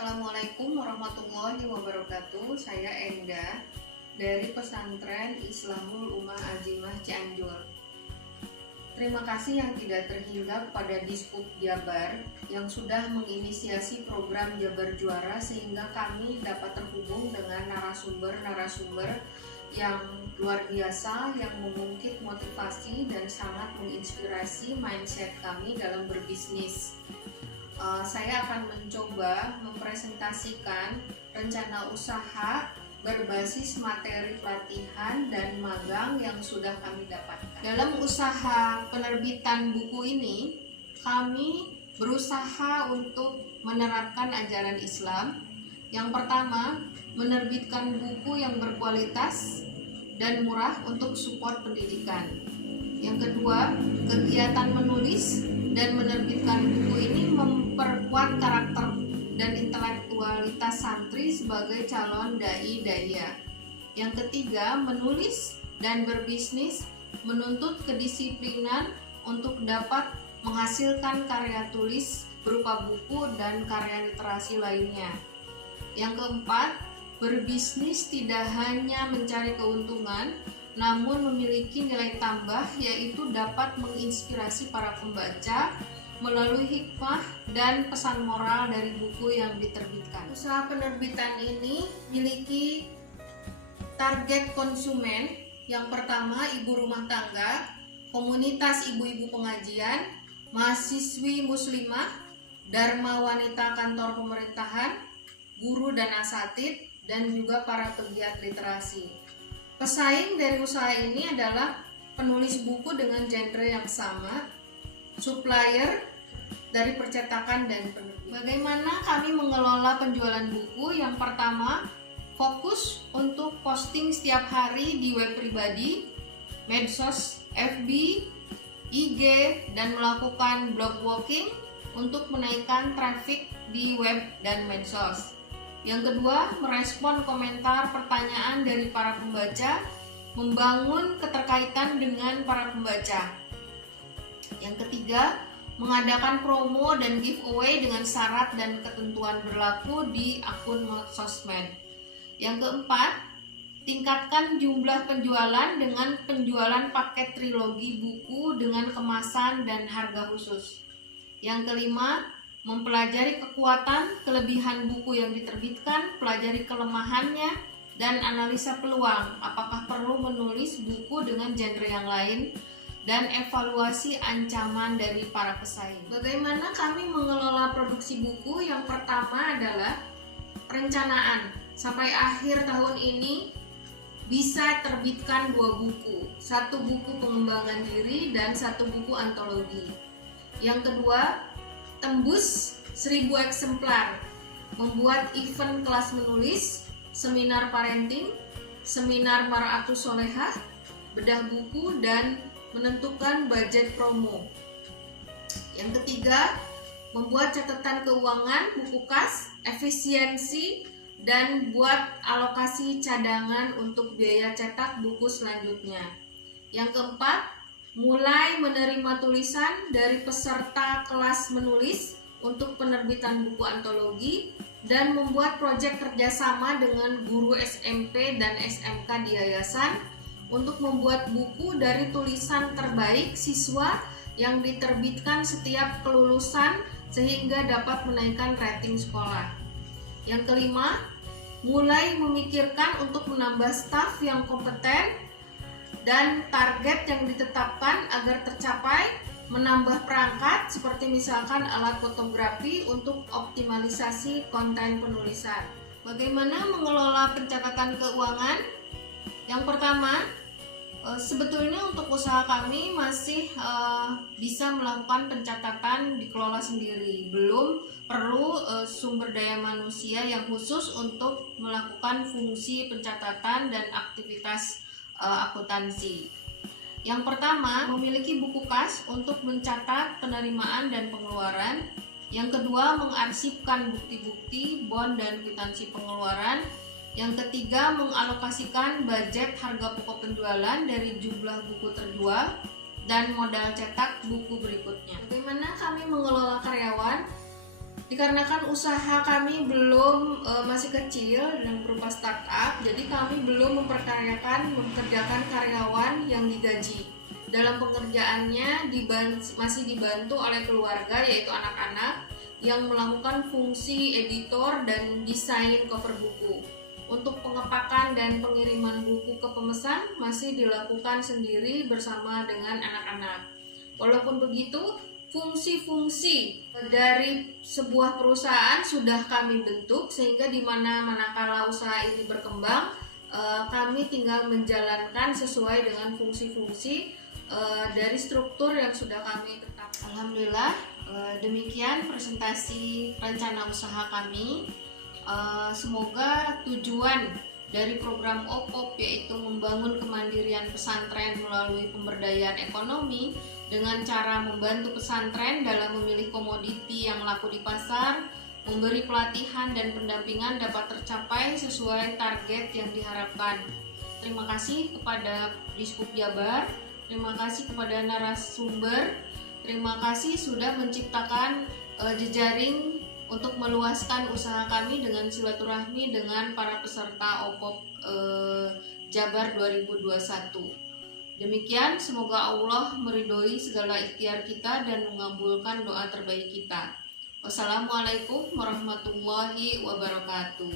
Assalamualaikum warahmatullahi wabarakatuh. Saya Enda dari Pesantren Islamul Ummah Azimah Cianjur. Terima kasih yang tidak terhingga kepada Dishub Jabar yang sudah menginisiasi program Jabar Juara sehingga kami dapat terhubung dengan narasumber-narasumber yang luar biasa yang mengungkit motivasi dan sangat menginspirasi mindset kami dalam berbisnis. Saya akan mencoba mempresentasikan rencana usaha berbasis materi pelatihan dan magang yang sudah kami dapatkan. Dalam usaha penerbitan buku ini, kami berusaha untuk menerapkan ajaran Islam. Yang pertama, menerbitkan buku yang berkualitas dan murah untuk support pendidikan. Yang kedua, kegiatan menulis dan menerbitkan buku ini memperkuat karakter dan intelektualitas santri sebagai calon dai-daiyah. Yang ketiga, menulis dan berbisnis menuntut kedisiplinan untuk dapat menghasilkan karya tulis berupa buku dan karya literasi lainnya. Yang keempat, berbisnis tidak hanya mencari keuntungan, namun memiliki nilai tambah, yaitu dapat menginspirasi para pembaca melalui hikmah dan pesan moral dari buku yang diterbitkan. Usaha penerbitan ini memiliki target konsumen. Yang pertama, ibu rumah tangga, komunitas ibu-ibu pengajian, mahasiswi muslimah, dharma wanita kantor pemerintahan, guru dan asatid, dan juga para pegiat literasi. Pesaing dari usaha ini adalah penulis buku dengan genre yang sama, supplier dari percetakan dan penerbit. Bagaimana kami mengelola penjualan buku? Yang pertama, fokus untuk posting setiap hari di web pribadi, medsos, FB, IG, dan melakukan blog walking untuk menaikkan traffic di web dan medsos. Yang kedua, merespon komentar pertanyaan dari para pembaca, membangun keterkaitan dengan para pembaca. Yang ketiga, mengadakan promo dan giveaway dengan syarat dan ketentuan berlaku di akun sosmed. Yang keempat, tingkatkan jumlah penjualan dengan penjualan paket trilogi buku dengan kemasan dan harga khusus. Yang kelima, mempelajari kekuatan, kelebihan buku yang diterbitkan, pelajari kelemahannya, dan analisa peluang, apakah perlu menulis buku dengan genre yang lain, dan evaluasi ancaman dari para pesaing. Bagaimana kami mengelola produksi buku? Yang pertama adalah perencanaan. Sampai akhir tahun ini bisa terbitkan 2 buku, 1 buku pengembangan diri dan 1 buku antologi. Yang kedua, tembus 1000 eksemplar, membuat event kelas menulis, seminar parenting, seminar mar'atus solehah, bedah buku, dan menentukan budget promo. Yang ketiga, membuat catatan keuangan, buku kas, efisiensi, dan buat alokasi cadangan untuk biaya cetak buku selanjutnya. Yang keempat, mulai menerima tulisan dari peserta kelas menulis untuk penerbitan buku antologi dan membuat proyek kerjasama dengan guru SMP dan SMK di yayasan untuk membuat buku dari tulisan terbaik siswa yang diterbitkan setiap kelulusan sehingga dapat menaikkan rating sekolah. Yang kelima, mulai memikirkan untuk menambah staf yang kompeten dan target yang ditetapkan agar tercapai, menambah perangkat seperti misalkan alat fotografi untuk optimalisasi konten penulisan. Bagaimana mengelola pencatatan keuangan? Yang pertama, sebetulnya untuk usaha kami masih bisa melakukan pencatatan dikelola sendiri, belum perlu sumber daya manusia yang khusus untuk melakukan fungsi pencatatan dan aktivitas akuntansi. Yang pertama, memiliki buku kas untuk mencatat penerimaan dan pengeluaran. Yang kedua, mengarsipkan bukti-bukti, bon dan kwitansi pengeluaran. Yang ketiga, mengalokasikan budget harga pokok penjualan dari jumlah buku terjual dan modal cetak buku berikutnya. Bagaimana kami mengelola karyawan? Dikarenakan usaha kami belum masih kecil dan berupa startup, jadi kami belum mempekerjakan karyawan yang digaji. Dalam pengerjaannya masih dibantu oleh keluarga, yaitu anak-anak yang melakukan fungsi editor dan desain cover buku. Untuk pengepakan dan pengiriman buku ke pemesan masih dilakukan sendiri bersama dengan anak-anak. Walaupun begitu, fungsi-fungsi dari sebuah perusahaan sudah kami bentuk, sehingga di manakala usaha ini berkembang, kami tinggal menjalankan sesuai dengan fungsi-fungsi dari struktur yang sudah kami tetapkan. Alhamdulillah, demikian presentasi rencana usaha kami. Semoga tujuan dari program OPOP, yaitu membangun kemandirian pesantren melalui pemberdayaan ekonomi dengan cara membantu pesantren dalam memilih komoditi yang laku di pasar, memberi pelatihan dan pendampingan dapat tercapai sesuai target yang diharapkan. Terima kasih kepada Dishub Jabar, terima kasih kepada narasumber, terima kasih sudah menciptakan jejaring untuk meluaskan usaha kami dengan silaturahmi dengan para peserta OPOP Jabar 2021. Demikian, semoga Allah meridhoi segala ikhtiar kita dan mengabulkan doa terbaik kita. Wassalamualaikum warahmatullahi wabarakatuh.